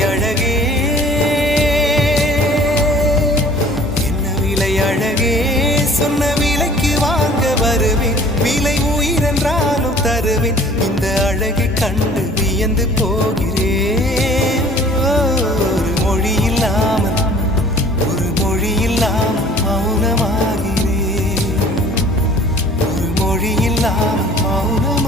அழகே என்ன விலை அழகே சொன்ன விலைக்கு வாங்க வருவேன் விலை உயிரென்றாலும் தருவேன் இந்த அழகை கண்டு வியந்து போகிறேன் ஒரு மொழி இல்லாமல் மௌனமாகிறேன் ஒரு மொழி இல்லாமல் மௌனம்